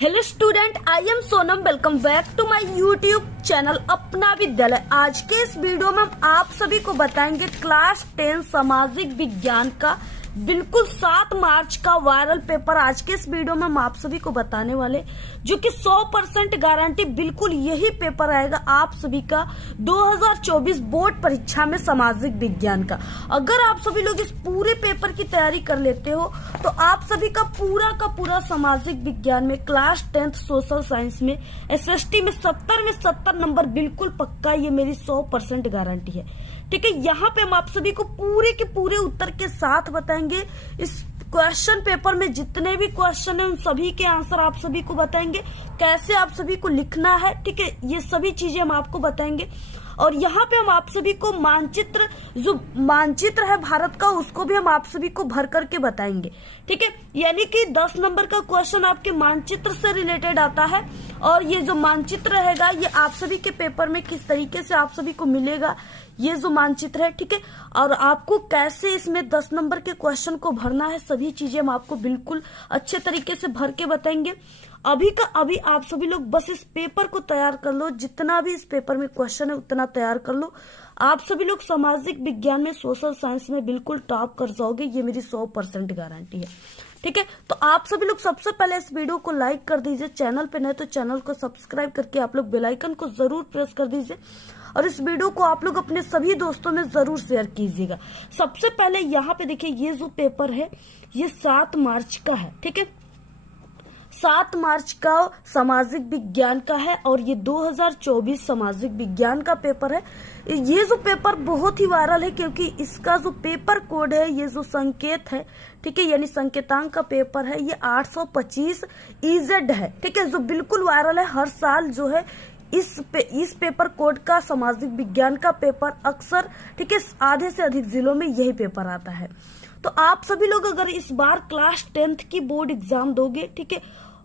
Hello student, I am Sonam. Welcome back to my YouTube channel Apna Vidyalaya. आज के इस video में हम आप सभी को बताएंगे क्लास 10 सामाजिक विज्ञान का बिल्कुल 7 मार्च का वायरल पेपर। आज के इस वीडियो में हम आप सभी को बताने वाले जो कि 100% गारंटी बिल्कुल यही पेपर आएगा आप सभी का 2024 बोर्ड परीक्षा में सामाजिक विज्ञान का। अगर आप सभी लोग इस पूरे पेपर की तैयारी कर लेते हो तो आप सभी का पूरा सामाजिक विज्ञान में क्लास 10 सोशल साइंस में एसएसटी में 70 नंबर बिल्कुल पक्का, ये मेरी 100% गारंटी है। ठीक है, यहाँ पे हम आप सभी को पूरे के पूरे उत्तर के साथ बताएंगे। इस क्वेश्चन पेपर में जितने भी क्वेश्चन है उन सभी के आंसर आप सभी को बताएंगे, कैसे आप सभी को लिखना है। ठीक है, ये सभी चीजें हम आपको बताएंगे। और यहाँ पे हम आप सभी को मानचित्र, जो मानचित्र है भारत का, उसको भी हम आप सभी को भर करके बताएंगे। ठीक है, यानी कि 10 नंबर का क्वेश्चन आपके मानचित्र से रिलेटेड आता है। और ये जो मानचित्र रहेगा ये आप सभी के पेपर में किस तरीके से आप सभी को मिलेगा, ये जो मानचित्र है। ठीक है, और आपको कैसे इसमें 10 नंबर के क्वेश्चन को भरना है, सभी चीजें हम आपको बिल्कुल अच्छे तरीके से भर के बताएंगे। अभी का अभी आप सभी लोग बस इस पेपर को तैयार कर लो, जितना भी इस पेपर में क्वेश्चन है उतना तैयार कर लो। आप सभी लोग सामाजिक विज्ञान में, सोशल साइंस में बिल्कुल टॉप कर जाओगे, ये मेरी 100% गारंटी है। ठीक है, तो आप सभी लोग सबसे पहले इस वीडियो को लाइक कर दीजिए, चैनल पे नए तो चैनल को सब्सक्राइब करके आप लोग बेल आइकन को जरूर प्रेस कर दीजिए। और इस वीडियो को आप लोग अपने सभी दोस्तों में जरूर शेयर कीजिएगा। सबसे पहले यहाँ पे देखिए, ये जो पेपर है ये 7 मार्च का है। ठीक है, 7 मार्च का सामाजिक विज्ञान का है और ये 2024 सामाजिक विज्ञान का पेपर है। ये जो पेपर बहुत ही वायरल है क्योंकि इसका जो पेपर कोड है, ये जो संकेत है, ठीक है, यानी संकेतांक का पेपर है, ये 825 EZ है। ठीक है, जो बिल्कुल वायरल है। हर साल जो है इस पेपर कोड का सामाजिक विज्ञान का पेपर अक्सर, ठीक है, आधे से अधिक जिलों में यही पेपर आता है। तो आप सभी लोग अगर इस बार क्लास 10 की बोर्ड एग्जाम दोगे, ठीक है,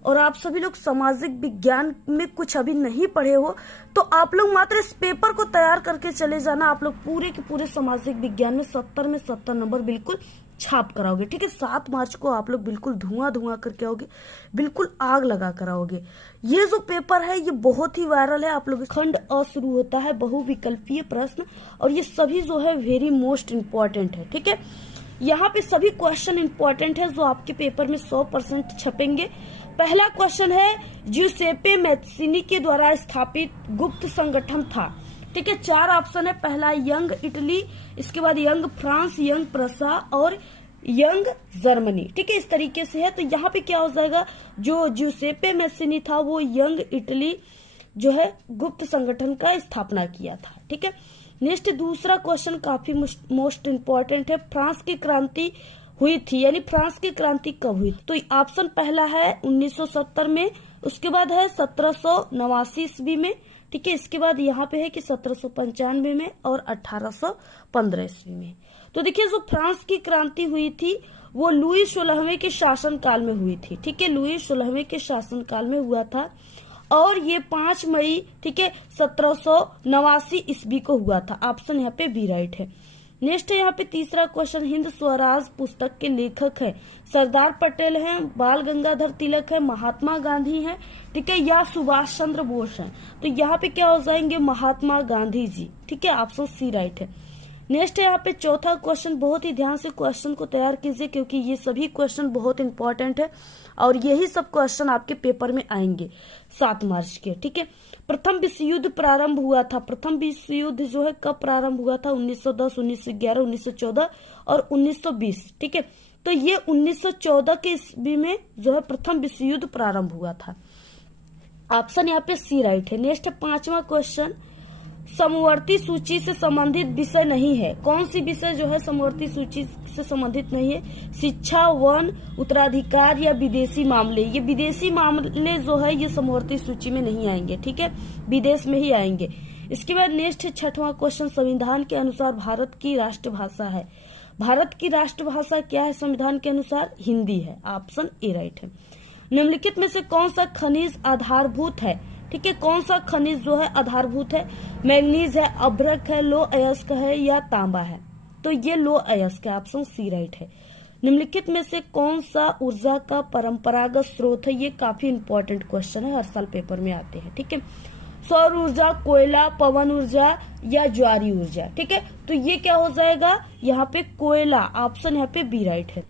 और आप सभी लोग सामाजिक विज्ञान में कुछ अभी नहीं पढ़े हो तो आप लोग मात्र इस पेपर को तैयार करके चले जाना। आप लोग पूरे के पूरे सामाजिक विज्ञान में 70 में 70 नंबर बिल्कुल छाप कराओगे। ठीक है, 7 मार्च को आप लोग बिल्कुल धुआं करके आओगे, बिल्कुल आग लगा कर आओगे। ये जो पेपर है ये बहुत ही वायरल है। आप लोग खंड अ शुरू होता है, बहुविकल्पीय प्रश्न, और ये सभी जो है वेरी मोस्ट इम्पोर्टेंट है। ठीक है, यहाँ पे सभी क्वेश्चन इंपॉर्टेंट है जो आपके पेपर में 100% छपेंगे। पहला क्वेश्चन है, ज्यूसेप्पे मैत्सिनी के द्वारा स्थापित गुप्त संगठन था। ठीक है, 4 ऑप्शन है। पहला यंग इटली, इसके बाद यंग फ्रांस, यंग प्रसा और यंग जर्मनी। ठीक है, इस तरीके से है। तो यहाँ पे क्या हो जाएगा, जो ज्यूसेप्पे मैत्सिनी था वो यंग इटली जो है गुप्त संगठन का स्थापना किया था। ठीक है, नेक्स्ट दूसरा क्वेश्चन काफी मोस्ट इम्पोर्टेंट है। फ्रांस की क्रांति हुई थी, यानी फ्रांस की क्रांति कब हुई? तो ऑप्शन पहला है 1970 में, उसके बाद है 1789 ईस्वी में। ठीक है, इसके बाद यहाँ पे है कि 1795 में और 1815 ईस्वी में। तो देखिए, जो फ्रांस की क्रांति हुई थी वो लुई 16वें के शासन काल में हुई थी। ठीक है, लुई 16वें के शासन काल में हुआ था और ये 5 मई, ठीक है, 1789 ईस्वी को हुआ था। ऑप्शन यहाँ पे बी राइट है। नेक्स्ट है यहाँ पे तीसरा क्वेश्चन, हिंद स्वराज पुस्तक के लेखक है सरदार पटेल हैं, बाल गंगाधर तिलक है, महात्मा गांधी हैं, ठीक है, या सुभाष चंद्र बोस हैं? तो यहाँ पे क्या हो जाएंगे, महात्मा गांधी जी। ठीक है, ऑप्शन सी राइट है। नेक्स्ट है यहाँ पे चौथा क्वेश्चन, बहुत ही ध्यान से क्वेश्चन को तैयार कीजिए क्योंकि ये सभी क्वेश्चन बहुत इंपॉर्टेंट है और यही सब क्वेश्चन आपके पेपर में आएंगे 7 मार्च के। ठीक है, प्रथम विश्व युद्ध प्रारंभ हुआ था। प्रथम विश्व युद्ध जो है कब प्रारंभ हुआ था? 1910, 1911, 1914 और 1920। ठीक है, तो ये 1914 के ईस्वी में जो है प्रथम विश्व युद्ध प्रारंभ हुआ था। ऑप्शन यहाँ पे सी राइट है। नेक्स्ट है 5वां क्वेश्चन, समवर्ती सूची से संबंधित विषय नहीं है। कौन सी विषय जो है समवर्ती सूची से संबंधित नहीं है? शिक्षा, वन, उत्तराधिकार या विदेशी मामले? ये विदेशी मामले जो है ये समवर्ती सूची में नहीं आएंगे। ठीक है, विदेश में ही आएंगे। इसके बाद नेक्स्ट है 6वां क्वेश्चन, संविधान के अनुसार भारत की राष्ट्रभाषा है। भारत की राष्ट्रभाषा क्या है संविधान के अनुसार? हिंदी है। ऑप्शन ए राइट है। निम्नलिखित में से कौन सा खनिज आधारभूत है? ठीक है, कौन सा खनिज जो है आधारभूत है? मैग्नीज है, अभ्रक है, लो अयस्क है या तांबा है? तो ये लो अयस्क है। ऑप्शन सी राइट है। निम्नलिखित में से कौन सा ऊर्जा का परंपरागत स्रोत है? ये काफी इंपॉर्टेंट क्वेश्चन है, हर साल पेपर में आते हैं। ठीक है, सौर ऊर्जा, कोयला, पवन ऊर्जा या ज्वारी ऊर्जा। ठीक है, तो ये क्या हो जाएगा यहाँ पे? कोयला। ऑप्शन यहाँ पे बी राइट है।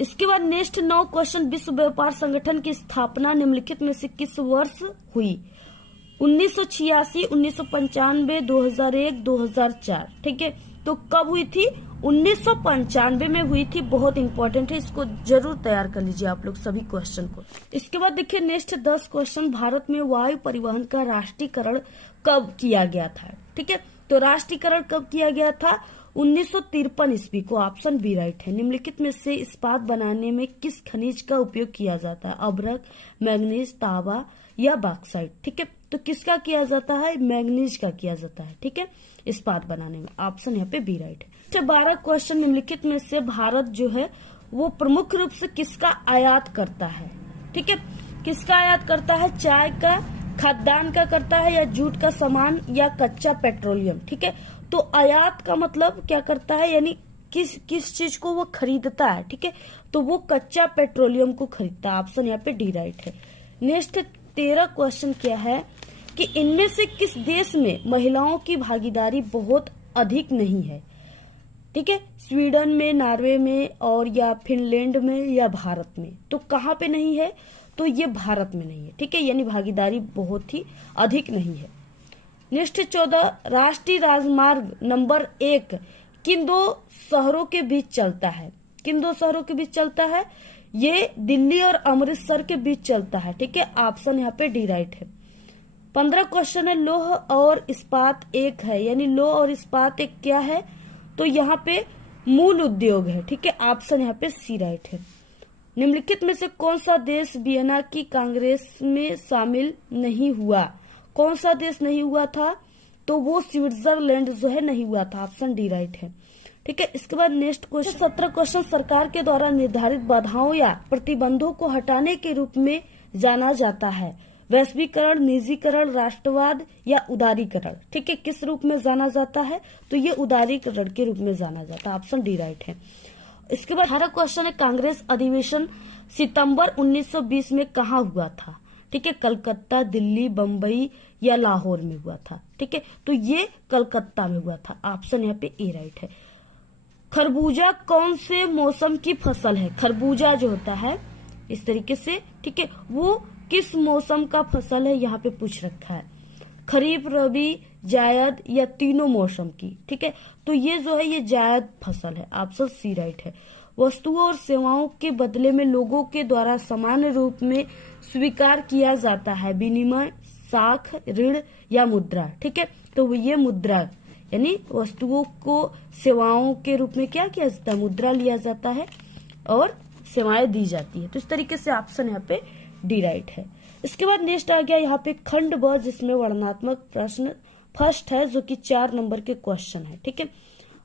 इसके बाद नेक्स्ट 9 क्वेश्चन, विश्व व्यापार संगठन की स्थापना निम्नलिखित में से किस वर्ष हुई? 1986, 1995, 2001, 2004। ठीक है, तो कब हुई थी? 1995 में हुई थी। बहुत इंपॉर्टेंट है, इसको जरूर तैयार कर लीजिए आप लोग सभी क्वेश्चन को। इसके बाद देखिए नेक्स्ट 10 क्वेश्चन, भारत में वायु परिवहन का राष्ट्रीयकरण कब किया गया था? ठीक है, तो राष्ट्रीयकरण कब किया गया था? 1953 ईस्वी को। ऑप्शन बी राइट है। निम्नलिखित में से इस्पात बनाने में किस खनिज का उपयोग किया जाता है? अभ्रक, मैग्नीज, तांबा या बॉक्साइट। ठीक है, तो किसका किया जाता है? मैग्नीज का किया जाता है। ठीक है, इस्पात बनाने में। ऑप्शन यहाँ पे बी राइट है। 12 क्वेश्चन, निम्नलिखित में से भारत जो है वो प्रमुख रूप से किसका आयात करता है? ठीक है, किसका आयात करता है? चाय का, खाद्यान्न का करता है, या जूट का सामान, या कच्चा पेट्रोलियम। ठीक है, तो आयात का मतलब क्या करता है, यानी किस चीज को वो खरीदता है। ठीक है, तो वो कच्चा पेट्रोलियम को खरीदता है। ऑप्शन यहाँ पे डी राइट है। नेक्स्ट 13 क्वेश्चन क्या है कि इनमें से किस देश में महिलाओं की भागीदारी बहुत अधिक नहीं है? ठीक है, स्वीडन में, नॉर्वे में, और या फिनलैंड में, या भारत में। तो कहाँ पे नहीं है? तो ये भारत में नहीं है। ठीक है, यानी भागीदारी बहुत ही अधिक नहीं है। नेक्स्ट 14, राष्ट्रीय राजमार्ग नंबर 1 किन 2 शहरों के बीच चलता है? किन 2 शहरों के बीच चलता है? ये दिल्ली और अमृतसर के बीच चलता है। ठीक है, ऑप्शन यहाँ पे डी राइट है। 15 क्वेश्चन है, लौह और इस्पात एक है, यानी लौह और इस्पात एक क्या है? तो यहाँ पे मूल उद्योग है। ठीक है, ऑप्शन यहाँ पे सी राइट है। निम्नलिखित में से कौन सा देश वियना की कांग्रेस में शामिल नहीं हुआ? कौन सा देश नहीं हुआ था? तो वो स्विट्जरलैंड जो है नहीं हुआ था। ऑप्शन डी राइट है। ठीक है, इसके बाद नेक्स्ट क्वेश्चन 17 क्वेश्चन, सरकार के द्वारा निर्धारित बाधाओं या प्रतिबंधों को हटाने के रूप में जाना जाता है? वैश्वीकरण, निजीकरण, राष्ट्रवाद या उदारीकरण। ठीक है, किस रूप में जाना जाता है? तो ये उदारीकरण के रूप में जाना जाता है। ऑप्शन डी राइट है। इसके बाद 18 क्वेश्चन है, कांग्रेस अधिवेशन सितंबर 1920 में कहाँ हुआ था? ठीक है, कलकत्ता, दिल्ली, बम्बई या लाहौर में हुआ था। ठीक है, तो ये कलकत्ता में हुआ था। ऑप्शन यहाँ पे ए राइट है। खरबूजा कौन से मौसम की फसल है? खरबूजा जो होता है इस तरीके से, ठीक है, वो किस मौसम का फसल है? यहाँ पे पूछ रखा है। खरीफ, रबी, जायद या तीनों मौसम की। ठीक है, तो ये जो है ये जायद फसल है। ऑप्शन सी राइट है। वस्तुओं और सेवाओं के बदले में लोगों के द्वारा सामान्य रूप में स्वीकार किया जाता है विनिमय, साख, ऋण या मुद्रा। ठीक है, तो ये मुद्रा, यानी वस्तुओं को सेवाओं के रूप में क्या किया जाता है? मुद्रा लिया जाता है और सेवाएं दी जाती है। तो इस तरीके से ऑप्शन यहाँ पे डी राइट है। इसके बाद नेक्स्ट आ गया यहाँ पे खंड ब, जिसमें वर्णनात्मक प्रश्न फर्स्ट है, जो कि 4 नंबर के क्वेश्चन है। ठीक है,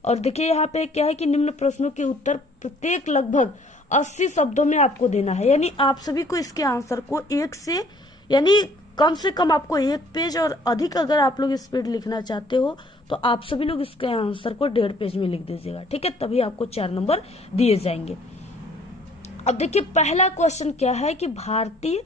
और देखिए यहाँ पे क्या है कि निम्न प्रश्नों के उत्तर प्रत्येक लगभग 80 शब्दों में आपको देना है। यानी आप सभी को इसके आंसर को एक से, यानी कम से कम आपको 1 पेज और अधिक अगर आप लोग स्पीड लिखना चाहते हो तो आप सभी लोग इसके आंसर को 1.5 पेज में लिख दीजिएगा। ठीक है, तभी आपको 4 नंबर दिए जाएंगे। अब देखिए पहला क्वेश्चन क्या है कि भारतीय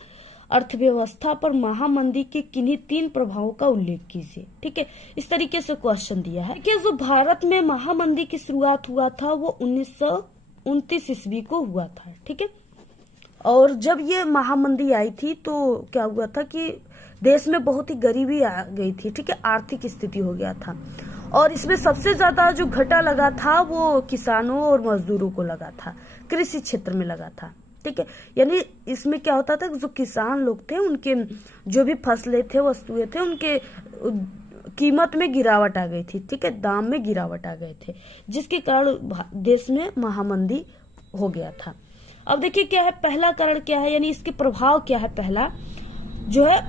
अर्थव्यवस्था पर महामंदी के किन्हीं 3 प्रभावों का उल्लेख कीजिए। ठीक है, इस तरीके से क्वेश्चन दिया है कि जो भारत में महामंदी की शुरुआत हुआ था वो 1929 ईस्वी को हुआ था। ठीक है, और जब ये महामंदी आई थी तो क्या हुआ था कि देश में बहुत ही गरीबी आ गई थी। ठीक है, आर्थिक स्थिति हो गया था, और इसमें सबसे ज्यादा जो घाटा लगा था वो किसानों और मजदूरों को लगा था, कृषि क्षेत्र में लगा था। ठीक है, यानी इसमें क्या होता था, जो किसान लोग थे उनके जो भी फसलें थे, वस्तुएं थे, उनके कीमत में गिरावट आ गई थी। ठीक है, दाम में गिरावट आ गए थे, जिसके कारण देश में महामंदी हो गया था। अब देखिए क्या है पहला कारण, क्या है यानी इसके प्रभाव क्या है। पहला जो है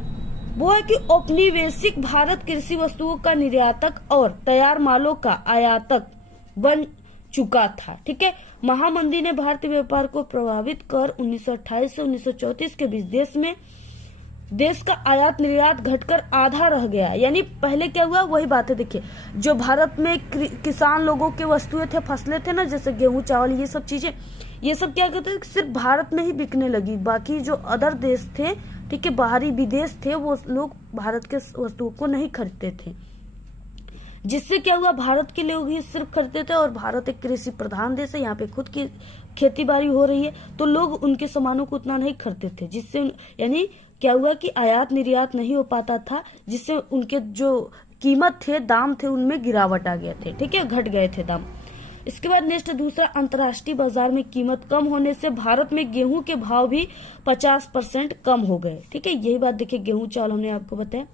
वो है कि औपनिवेशिक भारत कृषि वस्तुओं का निर्यातक और तैयार मालों का आयातक बन चुका था। ठीक है, महामंदी ने भारतीय व्यापार को प्रभावित कर 1928 से 1934 के बीच देश का आयात निर्यात घटकर आधा रह गया। यानी पहले क्या हुआ वही बात है। देखिए जो भारत में किसान लोगों के वस्तुएं थे, फसलें थे ना, जैसे गेहूं, चावल, ये सब चीजें, ये सब क्या कहते हैं, सिर्फ भारत में ही बिकने लगी। बाकी जो अदर देश थे, ठीक है, बाहरी विदेश थे, वो लोग भारत के वस्तुओं को नहीं खरीदते थे। जिससे क्या हुआ, भारत के लोग ही सिर्फ खरीदते थे, और भारत एक कृषि प्रधान देश है, यहाँ पे खुद की खेती बाड़ी हो रही है, तो लोग उनके सामानों को उतना नहीं खरीदते थे। जिससे यानी क्या हुआ कि आयात निर्यात नहीं हो पाता था, जिससे उनके जो कीमत थे, दाम थे, उनमें गिरावट आ गए थे, ठीक है, घट गए थे दाम। इसके बाद नेक्स्ट दूसरा, अंतर्राष्ट्रीय बाजार में कीमत कम होने से भारत में गेहूं के भाव भी 50% कम हो गए, ठीक है। यही बात देखिए, गेहूं चावल हमने आपको बताया,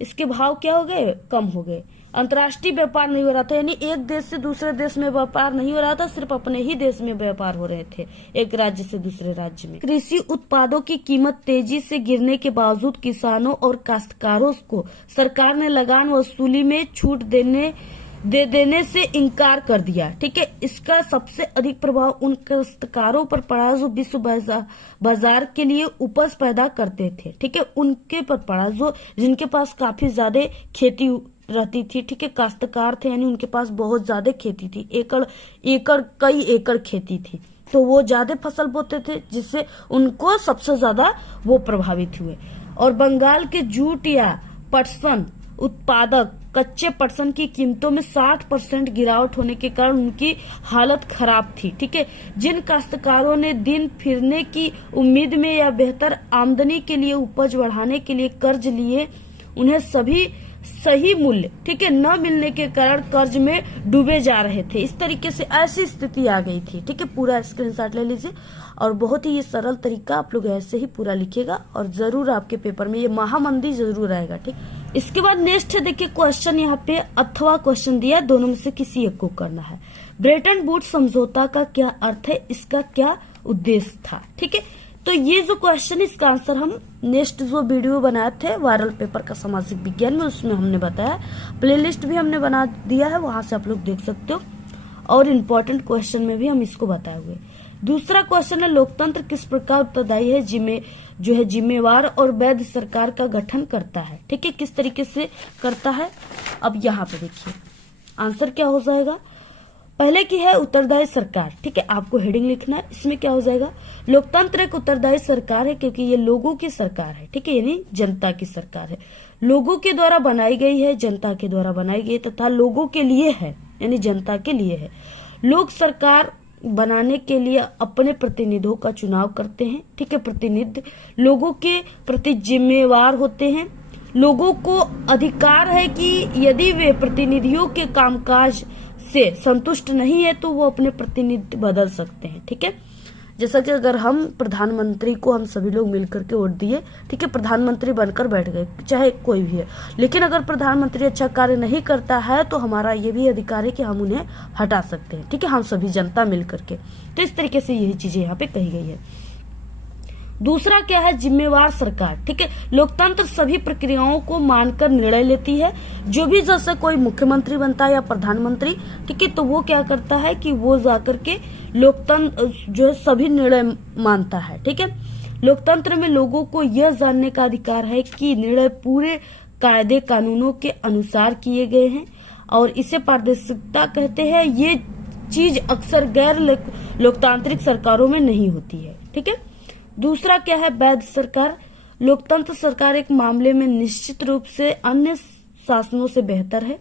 इसके भाव क्या हो गए, कम हो गए। अंतर्राष्ट्रीय व्यापार नहीं हो रहा था, यानी एक देश से दूसरे देश में व्यापार नहीं हो रहा था, सिर्फ अपने ही देश में व्यापार हो रहे थे, एक राज्य से दूसरे राज्य में। कृषि उत्पादों की कीमत तेजी से गिरने के बावजूद किसानों और काश्तकारों को सरकार ने लगान वसूली में छूट दे देने से इनकार कर दिया, ठीक है। इसका सबसे अधिक प्रभाव उन काश्तकारों पर पड़ा जो विश्व बाजार के लिए उपज पैदा करते थे, ठीक है, उनके पर पड़ा, जो जिनके पास काफी ज्यादा खेती रहती थी, ठीक है, काश्तकार थे, यानी उनके पास बहुत ज्यादा खेती थी, कई एकड़ खेती थी, तो वो ज्यादा फसल बोते थे, जिससे उनको सबसे ज्यादा वो प्रभावित हुए। और बंगाल के जूट या पटसन उत्पादक कच्चे पटसन की कीमतों में 60% गिरावट होने के कारण उनकी हालत खराब थी, ठीक है। जिन काश्तकारों ने दिन फिरने की उम्मीद में या बेहतर आमदनी के लिए उपज बढ़ाने के लिए कर्ज लिए, उन्हें सभी सही मूल्य, ठीक है, न मिलने के कारण कर्ज में डूबे जा रहे थे। इस तरीके से ऐसी स्थिति आ गई थी, ठीक है। पूरा स्क्रीनशॉट ले लीजिए, और बहुत ही ये सरल तरीका, आप लोग ऐसे ही पूरा लिखिएगा, और जरूर आपके पेपर में ये महामंदी जरूर आएगा, ठीक। इसके बाद नेक्स्ट है, देखिए क्वेश्चन यहाँ पे अथवा क्वेश्चन दिया, दोनों में से किसी एक को करना है। ब्रेटन वुड्स समझौता का क्या अर्थ है, इसका क्या उद्देश्य था, ठीक है। तो ये जो क्वेश्चन, इसका आंसर हम नेक्स्ट जो वीडियो बनाए थे वायरल पेपर का सामाजिक विज्ञान में, उसमें हमने बताया, प्लेलिस्ट भी हमने बना दिया है, वहां से आप लोग देख सकते हो, और इम्पोर्टेंट क्वेश्चन में भी हम इसको बताए हुए। दूसरा क्वेश्चन है, लोकतंत्र किस प्रकार उत्तरदायी है, जो है जिम्मेवार और वैध सरकार का गठन करता है, ठीक है, किस तरीके से करता है। अब यहाँ पे देखिए आंसर क्या हो जाएगा, पहले की है उत्तरदायी सरकार, ठीक है, आपको हेडिंग लिखना है, इसमें क्या हो जाएगा, लोकतंत्र एक उत्तरदायी सरकार है क्योंकि ये लोगों की सरकार है, ठीक है, यानी जनता की सरकार है, लोगों के द्वारा बनाई गई है, जनता के द्वारा बनाई गई तथा लोगों के लिए है, यानी जनता के लिए है। लोग सरकार बनाने के लिए अपने प्रतिनिधियों का चुनाव करते हैं, ठीक है, प्रतिनिधि लोगों के प्रति जिम्मेवार होते हैं। लोगों को अधिकार है कि यदि वे प्रतिनिधियों के कामकाज से संतुष्ट नहीं है तो वो अपने प्रतिनिधि बदल सकते हैं, ठीक है। जैसा कि अगर हम प्रधानमंत्री को हम सभी लोग मिलकर के वोट दिए, ठीक है, प्रधानमंत्री बनकर बैठ गए, चाहे कोई भी है, लेकिन अगर प्रधानमंत्री अच्छा कार्य नहीं करता है तो हमारा ये भी अधिकार है कि हम उन्हें हटा सकते हैं, ठीक है, हम सभी जनता मिलकर के। तो इस तरीके से यही चीजें यहाँ पे कही गई है। दूसरा क्या है, जिम्मेवार सरकार, ठीक है, लोकतंत्र सभी प्रक्रियाओं को मानकर निर्णय लेती है। जो भी जैसे कोई मुख्यमंत्री बनता है या प्रधानमंत्री, ठीक है, तो वो क्या करता है कि वो जाकर के लोकतंत्र जो है सभी निर्णय मानता है, ठीक है। लोकतंत्र में लोगों को यह जानने का अधिकार है कि निर्णय पूरे कायदे कानूनों के अनुसार किए गए हैं, और इसे पारदर्शिता कहते हैं। ये चीज अक्सर गैर लोकतांत्रिक सरकारों में नहीं होती है, ठीक है। दूसरा क्या है, वैध सरकार, लोकतंत्र सरकार एक मामले में निश्चित रूप से अन्य शासनों से बेहतर है।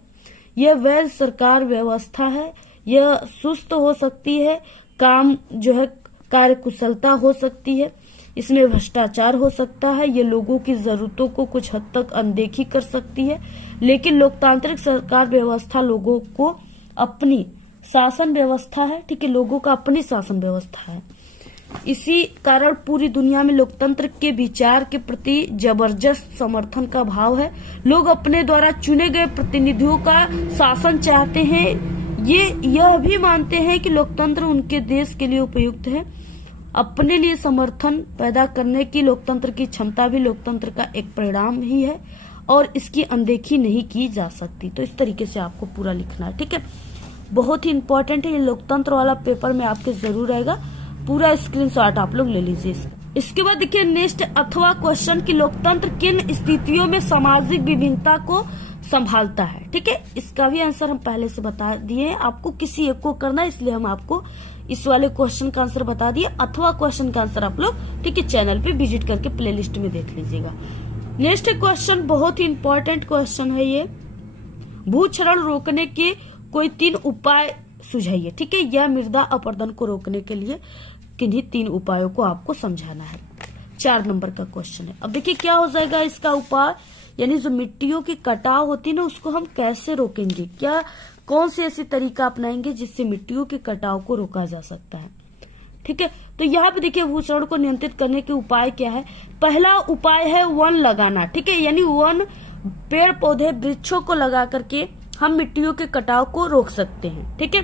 यह वैध सरकार व्यवस्था है, यह सुस्त हो सकती है, काम जो है कार्यकुशलता हो सकती है, इसमें भ्रष्टाचार हो सकता है, ये लोगों की जरूरतों को कुछ हद तक अनदेखी कर सकती है। लेकिन लोकतांत्रिक सरकार व्यवस्था लोगों को अपनी शासन व्यवस्था है, ठीक है, लोगों का अपनी शासन व्यवस्था है। इसी कारण पूरी दुनिया में लोकतंत्र के विचार के प्रति जबरदस्त समर्थन का भाव है। लोग अपने द्वारा चुने गए प्रतिनिधियों का शासन चाहते हैं। ये यह भी मानते हैं कि लोकतंत्र उनके देश के लिए उपयुक्त है। अपने लिए समर्थन पैदा करने की लोकतंत्र की क्षमता भी लोकतंत्र का एक परिणाम ही है, और इसकी अनदेखी नहीं की जा सकती। तो इस तरीके से आपको पूरा लिखना है, ठीक है। बहुत ही इंपॉर्टेंट है, ये लोकतंत्र वाला पेपर में आपके जरूर आएगा। पूरा स्क्रीनशॉट आप लोग ले लीजिए। इसके बाद देखिए नेक्स्ट अथवा क्वेश्चन कि लोकतंत्र किन स्थितियों में सामाजिक विभिन्नता को संभालता है। ठीक है, इसका भी आंसर हम पहले से बता दिए हैं, आपको किसी एक को करना है, इसलिए हम आपको इस वाले क्वेश्चन का आंसर बता दिए। अथवा क्वेश्चन का आंसर आप लोग ठीक है चैनल पे विजिट करके प्लेलिस्ट में देख लीजिएगा। नेक्स्ट क्वेश्चन बहुत ही इंपॉर्टेंट क्वेश्चन है ये, भूक्षरण रोकने के कोई 3 उपाय सुझाइए। ठीक है, यह मृदा अपरदन को रोकने के लिए किन्हीं 3 उपायों को आपको समझाना है। 4 नंबर का क्वेश्चन है। अब देखिए क्या हो जाएगा इसका उपाय, यानी जो मिट्टियों की कटाव होती है ना उसको हम कैसे रोकेंगे, क्या कौन से ऐसी तरीका अपनाएंगे जिससे मिट्टियों के कटाव को रोका जा सकता है। ठीक है, तो यहाँ पे देखिए भूक्षरण को नियंत्रित करने के उपाय क्या है। पहला उपाय है वन लगाना। ठीक है, यानी वन पेड़ पौधे वृक्षों को लगा करके हम मिट्टियों के कटाव को रोक सकते हैं। ठीक है,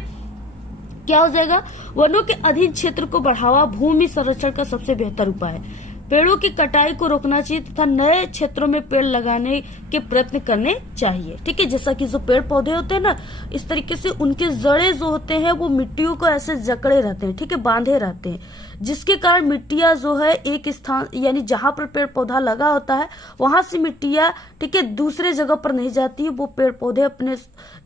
क्या हो जाएगा, वनों के अधीन क्षेत्र को बढ़ावा भूमि संरक्षण का सबसे बेहतर उपाय है। पेड़ों की कटाई को रोकना चाहिए तथा नए क्षेत्रों में पेड़ लगाने के प्रयत्न करने चाहिए। ठीक है, जैसा कि जो पेड़ पौधे होते हैं ना, इस तरीके से उनके जड़ें जो होते हैं वो मिट्टियों को ऐसे जकड़े रहते हैं। ठीक है, बांधे रहते हैं, जिसके कारण मिट्टियां जो है एक स्थान यानी जहां पर पेड़ पौधा लगा होता है वहां से मिट्टियां ठीक है दूसरे जगह पर नहीं जाती है, वो पेड़ पौधे अपने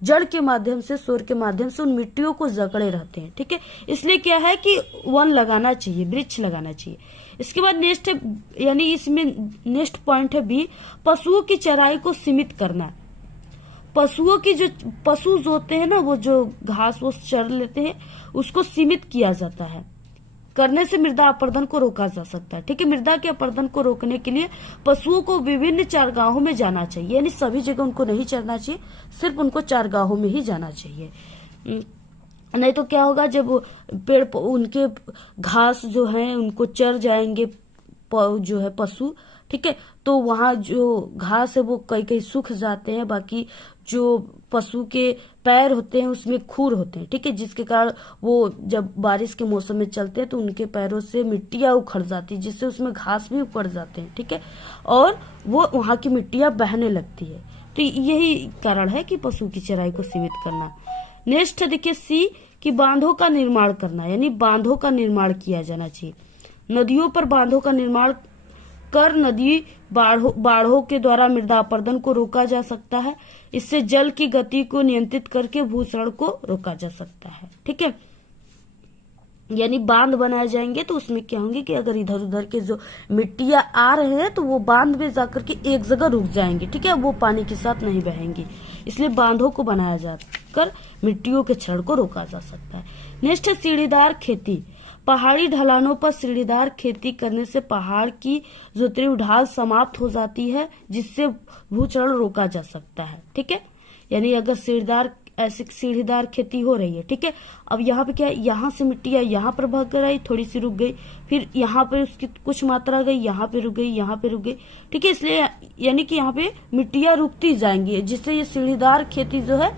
जड़ के माध्यम से सौर के माध्यम से उन मिट्टियों को जकड़े रहते हैं। ठीक है, इसलिए क्या है कि वन लगाना चाहिए, वृक्ष लगाना चाहिए। इसके बाद नेक्स्ट यानी इसमें नेक्स्ट पॉइंट है बी, पशुओं की चराई को सीमित करना। पशुओं की जो पशु जो होते हैं ना वो जो घास वो चर लेते हैं उसको सीमित किया जाता है, करने से मृदा अपरदन को रोका जा सकता है। ठीक है, मृदा के अपरदन को रोकने के लिए पशुओं को विभिन्न चारगाहों में जाना चाहिए, यानी सभी जगह उनको नहीं चरना चाहिए, सिर्फ उनको चारगाहों में ही जाना चाहिए। नहीं तो क्या होगा, जब पेड़ उनके घास जो है उनको चर जाएंगे जो है पशु, ठीक है, तो वहां जो घास है वो कई कई सूख जाते हैं, बाकी जो पशु के पैर होते हैं उसमें खूर होते हैं। ठीक है, जिसके कारण वो जब बारिश के मौसम में चलते हैं तो उनके पैरों से मिट्टियां उखड़ जाती है, जिससे उसमें घास भी उखड़ जाते हैं। ठीक है, और वो वहां की मिट्टियां बहने लगती है। तो यही कारण है कि पशु की चराई को सीमित करना। नेक्स्ट देखिए सी, कि बांधों का निर्माण करना, यानी बांधों का निर्माण किया जाना चाहिए। नदियों पर बांधों का निर्माण कर नदी बाढ़ों के द्वारा मृदा अपरदन को रोका जा सकता है। इससे जल की गति को नियंत्रित करके भूक्षरण को रोका जा सकता है। ठीक है, यानी बांध बनाए जाएंगे तो उसमें क्या होंगे कि अगर इधर उधर के जो मिट्टियां आ रहे हैं तो वो बांध में जाकर के एक जगह रुक जाएंगे। ठीक है, वो पानी के साथ नहीं बहेंगी, इसलिए बांधों को बनाया जाकर मिट्टियों के क्षरण को रोका जा सकता है। नेक्स्ट है सीढ़ीदार खेती। पहाड़ी ढलानों पर सीढ़ीदार खेती करने से पहाड़ की जो तीव्र ढाल समाप्त हो जाती है, जिससे भूक्षरण रोका जा सकता है। ठीक है, यानी अगर ऐसी सीढ़ीदार खेती हो रही है, ठीक है, अब यहाँ पे क्या है, यहाँ से मिट्टियां यहाँ पर बह कर आई, थोड़ी सी रुक गई, फिर यहाँ पे उसकी कुछ मात्रा गई, यहाँ पे रुक गई, यहाँ पे रुक गई। ठीक है, इसलिए यानी कि यहाँ पे मिट्टियां रुकती जाएंगी, जिससे ये सीढ़ीदार खेती जो है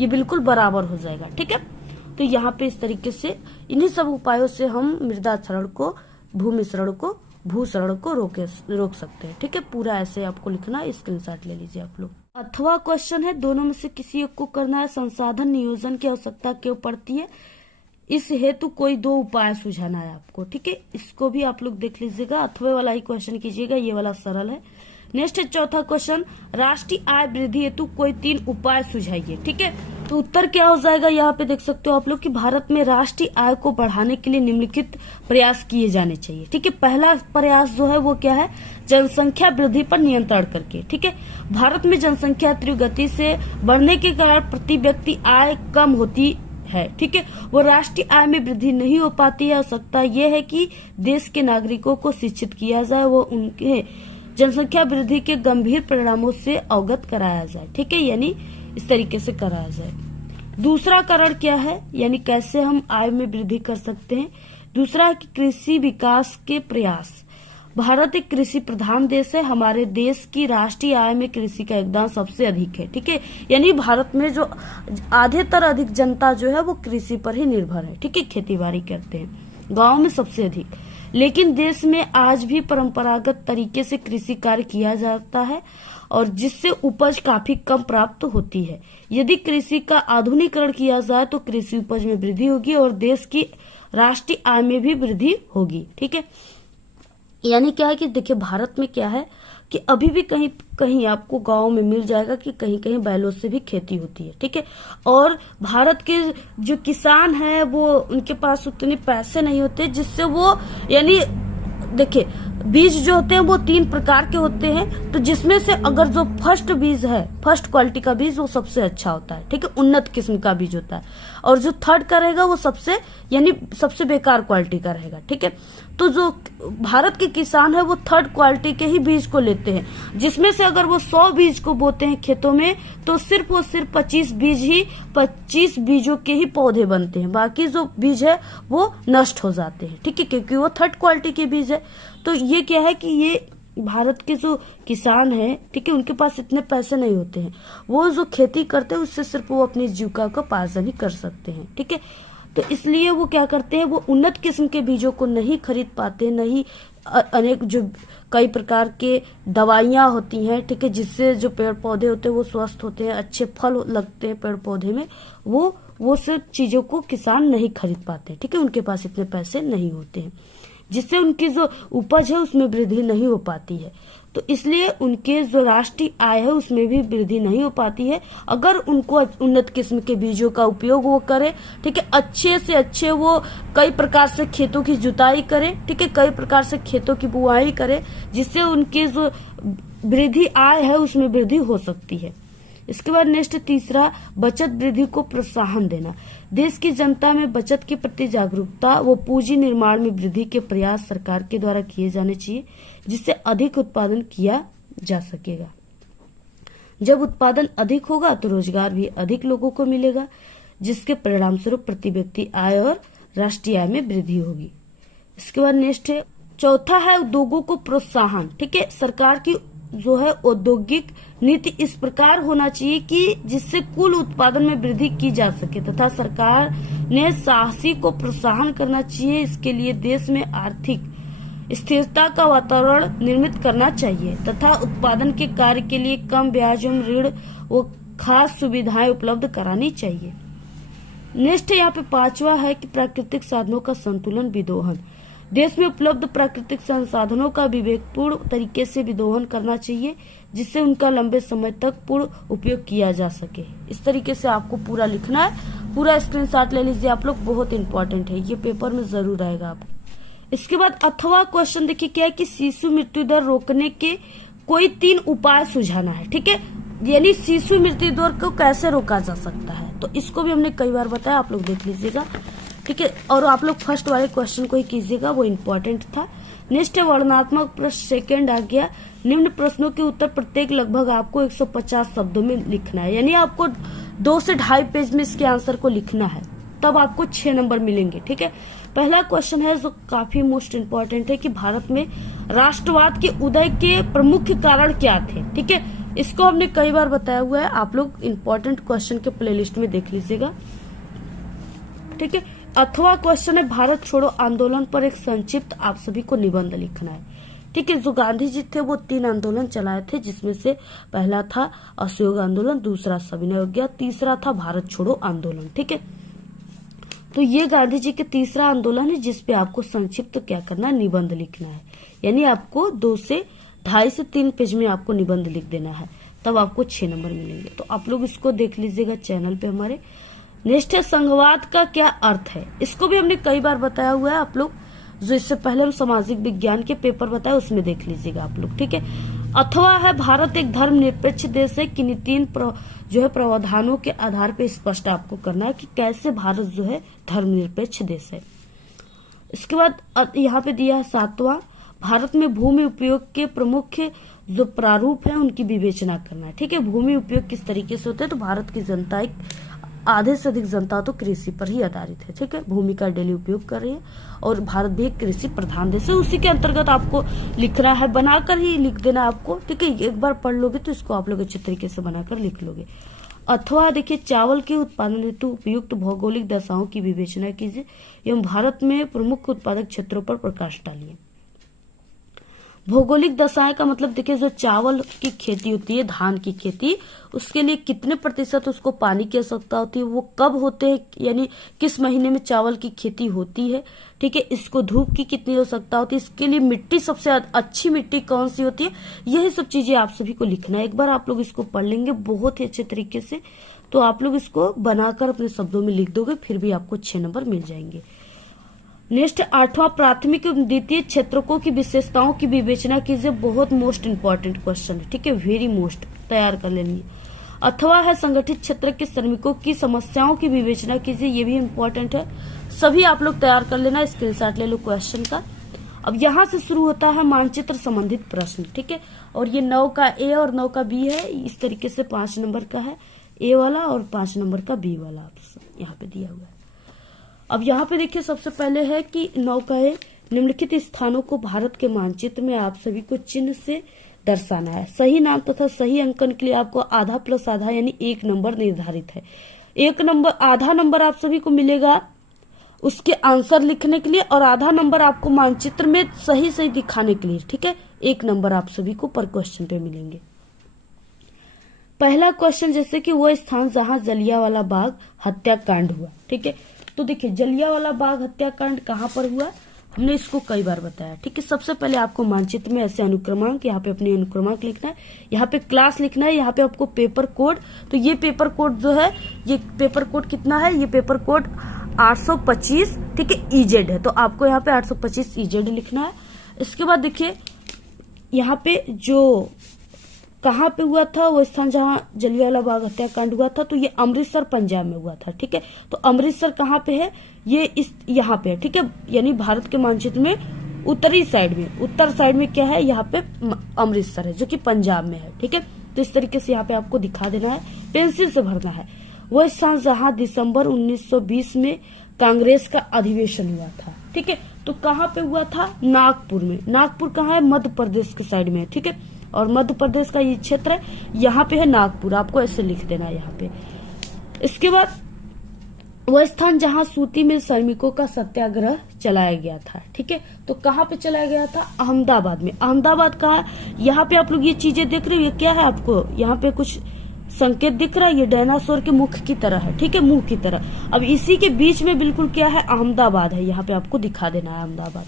ये बिल्कुल बराबर हो जाएगा। ठीक है, तो यहाँ पे इस तरीके से इन्हीं सब उपायों से हम मृदा क्षरण को, भूक्षरण को रोक सकते हैं। ठीक है, पूरा ऐसे आपको लिखना है, स्क्रीनशॉट ले लीजिए आप लोग। अथवा क्वेश्चन है, दोनों में से किसी एक को करना है। संसाधन नियोजन की आवश्यकता क्यों पड़ती है, इस हेतु कोई 2 उपाय सुझाना है आपको। ठीक है, इसको भी आप लोग देख लीजिएगा, अथवा वाला ही क्वेश्चन कीजिएगा, ये वाला सरल है। नेक्स्ट है चौथा क्वेश्चन, राष्ट्रीय आय वृद्धि हेतु कोई 3 उपाय सुझाइए। ठीक है, तो उत्तर क्या हो जाएगा, यहाँ पे देख सकते हो आप लोग कि भारत में राष्ट्रीय आय को बढ़ाने के लिए निम्नलिखित प्रयास किए जाने चाहिए। ठीक है, पहला प्रयास जो है वो क्या है, जनसंख्या वृद्धि पर नियंत्रण करके। ठीक है, भारत में जनसंख्या तीव्र गति से बढ़ने के कारण प्रति व्यक्ति आय कम होती है। ठीक है, वो राष्ट्रीय आय में वृद्धि नहीं हो पाती है। आवश्यकता यह है कि देश के नागरिकों को शिक्षित किया जाए, वो उनके जनसंख्या वृद्धि के गंभीर परिणामों से अवगत कराया जाए। ठीक है, यानी इस तरीके से कराया जाए। दूसरा कारण क्या है, यानी कैसे हम आय में वृद्धि कर सकते हैं। दूसरा है कि कृषि विकास के प्रयास। भारत एक कृषि प्रधान देश है, हमारे देश की राष्ट्रीय आय में कृषि का योगदान सबसे अधिक है। ठीक है, यानी भारत में जो अधिक जनता जो है वो कृषि पर ही निर्भर है। ठीक है, खेती बाड़ी करते हैं, गाँव में सबसे अधिक। लेकिन देश में आज भी परंपरागत तरीके से कृषि कार्य किया जाता है और जिससे उपज काफी कम प्राप्त होती है। यदि कृषि का आधुनिकीकरण किया जाए तो कृषि उपज में वृद्धि होगी और देश की राष्ट्रीय आय में भी वृद्धि होगी। ठीक है, यानी क्या है कि देखिए भारत में क्या है कि अभी भी कहीं कहीं आपको गांव में मिल जाएगा कि कहीं कहीं बैलों से भी खेती होती है, ठीक है। और भारत के जो किसान हैं वो उनके पास उतने पैसे नहीं होते जिससे वो, यानी देखिए बीज जो होते हैं वो 3 प्रकार के होते हैं, तो जिसमें से अगर जो फर्स्ट बीज है, फर्स्ट क्वालिटी का बीज वो सबसे अच्छा होता है, ठीक है, उन्नत किस्म का बीज होता है। और जो थर्ड का रहेगा वो सबसे, यानी सबसे बेकार क्वालिटी का रहेगा, ठीक है। तो जो भारत के किसान है वो थर्ड क्वालिटी के ही बीज को लेते हैं, जिसमें से अगर वो 100 बीज को बोते हैं खेतों में तो सिर्फ 25 बीजों के ही पौधे बनते हैं, बाकी जो बीज है वो नष्ट हो जाते हैं, ठीक है, क्योंकि वो थर्ड क्वालिटी के बीज है। तो ये क्या है कि ये भारत के जो किसान हैं, ठीक है, उनके पास इतने पैसे नहीं होते हैं, वो जो खेती करते हैं उससे सिर्फ वो अपनी जीविका का पार्जन ही कर सकते हैं, ठीक है। तो इसलिए वो क्या करते हैं, वो उन्नत किस्म के बीजों को नहीं खरीद पाते, नहीं अनेक जो कई प्रकार के दवाइयां होती हैं, ठीक है, जिससे जो पेड़ पौधे होते हैं वो स्वस्थ होते हैं, अच्छे फल लगते हैं पेड़ पौधे में, वो सब चीजों को किसान नहीं खरीद पाते, ठीक है, उनके पास इतने पैसे नहीं होते हैं, जिससे उनकी जो उपज है उसमें वृद्धि नहीं हो पाती है। तो इसलिए उनके जो राष्ट्रीय आय है उसमें भी वृद्धि नहीं हो पाती है अगर उनको उन्नत किस्म के बीजों का उपयोग वो करे, ठीक है, अच्छे से अच्छे वो कई प्रकार से खेतों की जुताई करे, ठीक है, कई प्रकार से खेतों की बुआई करे, जिससे उनकी जो वृद्धि आय है उसमें वृद्धि हो सकती है। इसके बाद नेक्स्ट तीसरा, बचत वृद्धि को प्रोत्साहन देना। देश की जनता में बचत के प्रति जागरूकता व पूंजी निर्माण में वृद्धि के प्रयास सरकार के द्वारा किए जाने चाहिए, जिससे अधिक उत्पादन किया जा सकेगा। जब उत्पादन अधिक होगा तो रोजगार भी अधिक लोगों को मिलेगा, जिसके परिणाम स्वरूप प्रति व्यक्ति आय और राष्ट्रीय आय में वृद्धि होगी। इसके बाद नेक्स्ट है चौथा है उद्योगों को प्रोत्साहन, ठीक है, सरकार की जो है औद्योगिक नीति इस प्रकार होना चाहिए कि जिससे कुल उत्पादन में वृद्धि की जा सके, तथा सरकार ने साहसी को प्रोत्साहन करना चाहिए। इसके लिए देश में आर्थिक स्थिरता का वातावरण निर्मित करना चाहिए तथा उत्पादन के कार्य के लिए कम ब्याज एवं ऋण व खास सुविधाएं उपलब्ध करानी चाहिए। नेक्स्ट यहाँ पे पांचवा है कि प्राकृतिक साधनों का संतुलन विदोहन। देश में उपलब्ध प्राकृतिक संसाधनों का विवेकपूर्ण तरीके से विदोहन करना चाहिए, जिससे उनका लंबे समय तक पूर्ण उपयोग किया जा सके। इस तरीके से आपको पूरा लिखना है, पूरा स्क्रीनशॉट ले लीजिए आप लोग, बहुत इंपॉर्टेंट है, ये पेपर में जरूर आएगा आपको। इसके बाद अथवा क्वेश्चन देखिए क्या है कि शिशु मृत्यु दर रोकने के कोई 3 उपाय सुझाना है, ठीक है, यानी शिशु मृत्यु दर को कैसे रोका जा सकता है, तो इसको भी हमने कई बार बताया, आप लोग देख लीजिएगा, ठीक है। और आप लोग फर्स्ट वाले क्वेश्चन को ही कीजिएगा, वो इम्पोर्टेंट था। नेक्स्ट है वर्णनात्मक प्रश्न सेकंड आ गया। निम्न प्रश्नों के उत्तर प्रत्येक लगभग आपको 150 शब्दों में लिखना है, यानी आपको 2 से 2.5 पेज में इसके आंसर को लिखना है, तब आपको 6 नंबर मिलेंगे, ठीक है। पहला क्वेश्चन है जो काफी मोस्ट इम्पोर्टेंट है कि भारत में राष्ट्रवाद के उदय के प्रमुख कारण क्या थे, ठीक है, इसको हमने कई बार बताया हुआ है, आप लोग इम्पोर्टेंट क्वेश्चन के प्लेलिस्ट में देख लीजिएगा, ठीक है। अथवा क्वेश्चन है भारत छोड़ो आंदोलन पर एक संक्षिप्त आप सभी को निबंध लिखना है, ठीक है। जो गांधी जी थे वो 3 आंदोलन चलाए थे, जिसमें से पहला था असहयोग आंदोलन, दूसरा सविनय अवज्ञा, तीसरा था भारत छोड़ो आंदोलन, ठीक है। तो ये गांधी जी के तीसरा आंदोलन है जिसपे आपको संक्षिप्त क्या करना है, निबंध लिखना है, यानी आपको 2 से 2.5 से 3 पेज में आपको निबंध लिख देना है, तब आपको 6 नंबर मिलेंगे। तो आप लोग इसको देख लीजिएगा चैनल पे हमारे। नेक्स्ट है संघवाद का क्या अर्थ है, इसको भी हमने कई बार बताया हुआ है, आप लोग जो इससे पहले हम सामाजिक विज्ञान के पेपर बताए उसमें देख लीजिएगा आप लोग, ठीक है। अथवा है भारत एक धर्मनिरपेक्ष देश है, किन्हीं 3 जो है प्रावधानों के आधार पर स्पष्ट आपको करना है कि कैसे भारत जो है धर्मनिरपेक्ष देश है। इसके बाद यहाँ पे दिया है 7वां, भारत में भूमि उपयोग के प्रमुख जो प्रारूप है उनकी विवेचना करना है, ठीक है। भूमि उपयोग किस तरीके से होता है, तो भारत की जनता एक आधे से अधिक जनता तो कृषि पर ही आधारित है, ठीक है, भूमि का डेली उपयोग कर रही है, और भारत भी एक कृषि प्रधान देश है, उसी के अंतर्गत आपको लिखना है, बनाकर ही लिख देना आपको, ठीक है। एक बार पढ़ लोगे तो इसको आप लोग अच्छे तरीके से बनाकर लिख लोगे। अथवा देखिए चावल के उत्पादन हेतु उपयुक्त भौगोलिक दशाओं की विवेचना कीजिए एवं भारत में प्रमुख उत्पादक क्षेत्रों पर प्रकाश डालिए। भौगोलिक दशाएं का मतलब देखिए, जो चावल की खेती होती है, धान की खेती, उसके लिए कितने प्रतिशत उसको पानी की आवश्यकता होती है, वो कब होते हैं, यानी किस महीने में चावल की खेती होती है, ठीक है। इसको धूप की कितनी आवश्यकता होती है, इसके लिए मिट्टी सबसे अच्छी मिट्टी कौन सी होती है, यही सब चीजें आप सभी को लिखना है। एक बार आप लोग इसको पढ़ लेंगे बहुत ही अच्छे तरीके से, तो आप लोग इसको बनाकर अपने शब्दों में लिख दोगे, फिर भी आपको 6 नंबर मिल जाएंगे। नेक्स्ट 8वां, प्राथमिक एवं द्वितीय क्षेत्रकों की विशेषताओं की विवेचना कीजिए। बहुत मोस्ट इंपॉर्टेंट क्वेश्चन है, ठीक है, वेरी मोस्ट, तैयार कर लेंगे। अथवा है, संगठित क्षेत्र के श्रमिकों की समस्याओं की विवेचना कीजिए, ये भी इंपॉर्टेंट है, सभी आप लोग तैयार कर लेना, स्क्रीनशॉट ले लो क्वेश्चन का। अब यहाँ से शुरू होता है मानचित्र संबंधित प्रश्न, ठीक है, और ये 9 का ए और 9 का बी है, इस तरीके से 5 नंबर का है ए वाला और 5 नंबर का बी वाला ऑप्शन यहाँ पे दिया हुआ है। अब यहाँ पे देखिए, सबसे पहले है कि 9 का ए, निम्नलिखित स्थानों को भारत के मानचित्र में आप सभी को चिन्ह से दर्शाना है। सही नाम तथा सही अंकन के लिए आपको आधा प्लस आधा यानी 1 नंबर निर्धारित है। 1 नंबर, आधा नंबर आप सभी को मिलेगा उसके आंसर लिखने के लिए, और आधा नंबर आपको मानचित्र में सही सही दिखाने के लिए, ठीक है। 1 नंबर आप सभी को पर क्वेश्चन पे मिलेंगे। पहला क्वेश्चन, जैसे कि वो स्थान जहां जलियांवाला बाग हत्याकांड हुआ, ठीक है। तो देखिए, जलियांवाला बाग हत्याकांड कहाँ पर हुआ, हमने इसको कई बार बताया, ठीक है। सबसे पहले आपको मानचित्र में ऐसे अनुक्रमांक, यहाँ पे अपने अनुक्रमांक लिखना है, यहाँ पे क्लास लिखना है, यहाँ पे आपको पेपर कोड, तो ये पेपर कोड जो है, ये पेपर कोड कितना है, ये पेपर कोड 825, ठीक है, ईजेड है, तो आपको यहाँ पे 825 ईजेड लिखना है। इसके बाद देखिए, यहाँ पे जो कहाँ पे हुआ था, वो स्थान जहाँ जलियांवाला बाग हत्याकांड हुआ था, तो ये अमृतसर पंजाब में हुआ था, ठीक है। तो अमृतसर कहाँ पे है, ये इस यहाँ पे है, ठीक है, यानी भारत के मानचित्र में उत्तरी साइड में, उत्तर साइड में क्या है, यहाँ पे अमृतसर है जो कि पंजाब में है, ठीक है। तो इस तरीके से यहाँ पे आपको दिखा देना है, पेंसिल से भरना है। वह स्थान जहाँ दिसंबर 1920 में कांग्रेस का अधिवेशन हुआ था, ठीक है। तो कहाँ पे हुआ था, नागपुर में। नागपुर कहाँ है, मध्य प्रदेश के साइड में है, ठीक है, और मध्य प्रदेश का ये क्षेत्र है, यहाँ पे है नागपुर, आपको ऐसे लिख देना है यहाँ पे। इसके बाद वह स्थान जहाँ सूती मिल श्रमिकों का सत्याग्रह चलाया गया था, ठीक है। तो कहाँ पे चलाया गया था, अहमदाबाद में। अहमदाबाद कहाँ, यहाँ पे आप लोग ये चीजें देख रहे हो, ये क्या है, आपको यहाँ पे कुछ संकेत दिख रहा है, ये डायनासोर के मुख की तरह है, ठीक है, मुंह की तरह। अब इसी के बीच में बिल्कुल क्या है, अहमदाबाद है, यहाँ पे आपको दिखा देना है अहमदाबाद।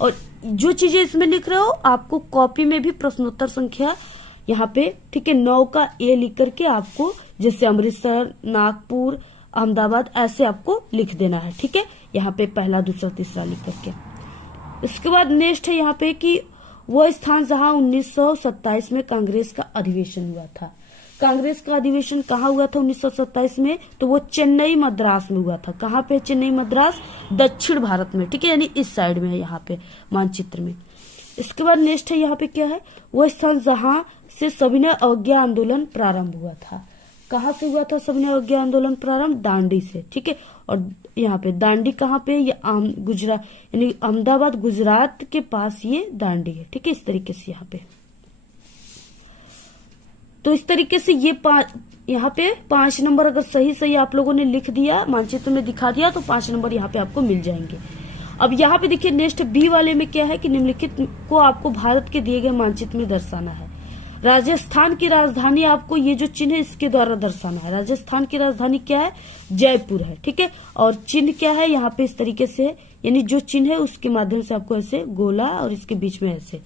और जो चीजें इसमें लिख रहे हो, आपको कॉपी में भी प्रश्नोत्तर संख्या यहाँ पे, ठीक है, 9 का ए लिख करके आपको, जैसे अमृतसर, नागपुर, अहमदाबाद, ऐसे आपको लिख देना है, ठीक है, यहाँ पे पहला, दूसरा, तीसरा लिख करके। इसके बाद नेक्स्ट है यहाँ पे कि वह स्थान जहाँ 1927 में कांग्रेस का अधिवेशन हुआ था। कांग्रेस का अधिवेशन कहाँ हुआ था 1927 में, तो वो चेन्नई मद्रास में हुआ था। कहाँ पे, चेन्नई मद्रास, दक्षिण भारत में, ठीक है, यानी इस साइड में है यहाँ पे मानचित्र में। इसके बाद नेक्स्ट है यहाँ पे क्या है, वह स्थान जहां से सविनय अवज्ञा आंदोलन प्रारंभ हुआ था। कहाँ से हुआ था सविनय अवज्ञा आंदोलन प्रारंभ, दांडी से, ठीक है। और यहाँ पे दांडी कहाँ पे, ये गुजरात, यानी अहमदाबाद गुजरात के पास ये दांडी है, ठीक है, इस तरीके से यहाँ पे। तो इस तरीके से ये यहाँ पे 5 नंबर अगर सही सही आप लोगों ने लिख दिया, मानचित्र में दिखा दिया, तो 5 नंबर यहाँ पे आपको मिल जाएंगे। अब यहाँ पे देखिए, नेक्स्ट बी वाले में क्या है कि निम्नलिखित को आपको भारत के दिए गए मानचित्र में दर्शाना है। राजस्थान की राजधानी, आपको ये जो चिन्ह है इसके द्वारा दर्शाना है। राजस्थान की राजधानी क्या है, जयपुर है, ठीक है। और चिन्ह क्या है, यहाँ पे इस तरीके से, यानी जो चिन्ह है उसके माध्यम से आपको ऐसे गोला और इसके बीच में ऐसे,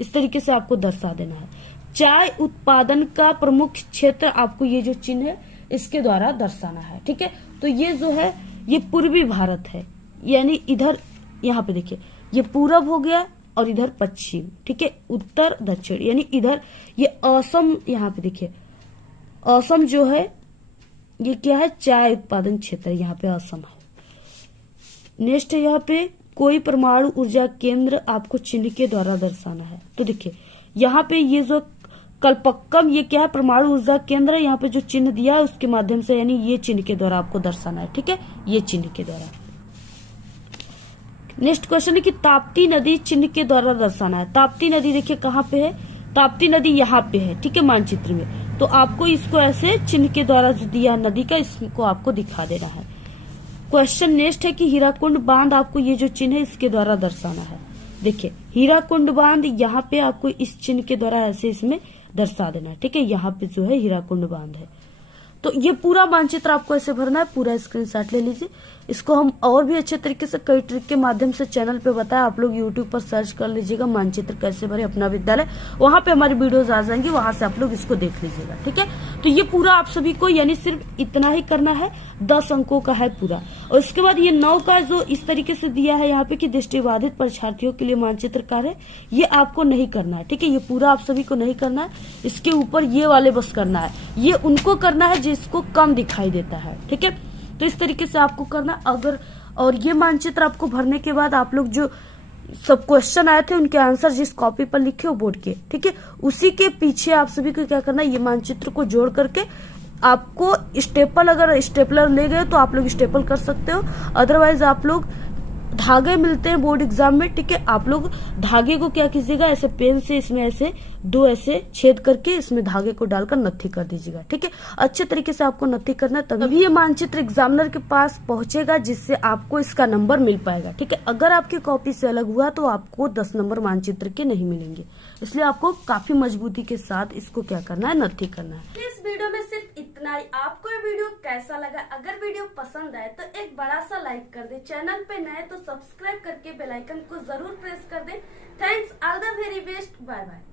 इस तरीके से आपको दर्शा देना है। चाय उत्पादन का प्रमुख क्षेत्र, आपको ये जो चिन्ह है इसके द्वारा दर्शाना है, ठीक है। तो ये जो है ये पूर्वी भारत है, यानी इधर यहाँ पे देखिए, ये पूरब हो गया और इधर पश्चिम, ठीक है, उत्तर दक्षिण, यानी इधर ये असम, यहाँ पे देखिए असम जो है ये क्या है, चाय उत्पादन क्षेत्र, यहाँ पे असम है। नेक्स्ट है यहाँ पे कोई परमाणु ऊर्जा केंद्र, आपको चिन्ह के द्वारा दर्शाना है। तो देखिए यहाँ पे ये जो कल्पक्कम, ये क्या है, परमाणु ऊर्जा केंद्र है, यहाँ पे जो चिन्ह दिया है उसके माध्यम से, यानी ये चिन्ह के द्वारा आपको दर्शाना है, ठीक है, ये चिन्ह के द्वारा। नेक्स्ट क्वेश्चन है कि ताप्ती नदी चिन्ह के द्वारा दर्शाना है। ताप्ती नदी देखिए कहाँ पे है, ताप्ती नदी यहाँ पे है, ठीक है, मानचित्र में। तो आपको इसको ऐसे चिन्ह के द्वारा जो दिया नदी का, इसको आपको दिखा देना है। क्वेश्चन नेक्स्ट है कि हीराकुंड बांध, आपको ये जो चिन्ह है इसके द्वारा दर्शाना है। देखिए हीराकुंड बांध, यहाँ पे आपको इस चिन्ह के द्वारा ऐसे इसमें दर्शा देना है। ठीक है, यहाँ पे जो है हीराकुंड बांध है। तो ये पूरा मानचित्र आपको ऐसे भरना है, पूरा स्क्रीनशॉट ले लीजिए। इसको हम और भी अच्छे तरीके से कई ट्रिक के माध्यम से चैनल पे बताया, आप लोग यूट्यूब पर सर्च कर लीजिएगा मानचित्र कैसे भरे अपना विद्यालय, वहां पे हमारी वीडियोस आ जाएंगी, वहां से आप लोग इसको देख लीजिएगा। ठीक है, तो ये पूरा आप सभी को यानी सिर्फ इतना ही करना है, 10 अंकों का है पूरा। और इसके बाद ये 9 का जो इस तरीके से दिया है यहाँ पे कि दृष्टिबाधित परीक्षार्थियों के लिए मानचित्र कार्य, ये आपको नहीं करना है। ठीक है, ये पूरा आप सभी को नहीं करना है, इसके ऊपर ये वाले बस करना है, ये उनको करना है जिसको कम दिखाई देता है। ठीक है, तो इस तरीके से आपको करना। अगर और ये मानचित्र आपको भरने के बाद आप लोग जो सब क्वेश्चन आए थे उनके आंसर जिस कॉपी पर लिखे हो बोर्ड के, ठीक है, उसी के पीछे आप सभी को क्या करना है, ये मानचित्र को जोड़ करके आपको स्टेपल, अगर स्टेपलर ले गए तो आप लोग स्टेपल कर सकते हो, अदरवाइज आप लोग धागे मिलते हैं बोर्ड एग्जाम में। ठीक है, आप लोग धागे को क्या कीजिएगा, ऐसे पेन से इसमें ऐसे 2 ऐसे छेद करके इसमें धागे को डालकर नत्थी कर दीजिएगा। ठीक है, अच्छे तरीके से आपको नत्थी करना है, तभी ये मानचित्र एग्जामिनर के पास पहुंचेगा, जिससे आपको इसका नंबर मिल पाएगा। ठीक है, अगर आपकी कॉपी से अलग हुआ तो आपको 10 नंबर मानचित्र के नहीं मिलेंगे, इसलिए आपको काफी मजबूती के साथ इसको क्या करना है, नत्थी करना है। इस वीडियो में सिर्फ इतना ही। आपको ये वीडियो कैसा लगा? अगर वीडियो पसंद आए तो एक बड़ा सा लाइक कर दे, चैनल पे नए तो सब्सक्राइब करके बेल आइकन को जरूर प्रेस कर दे। Thanks, all the very best, bye bye.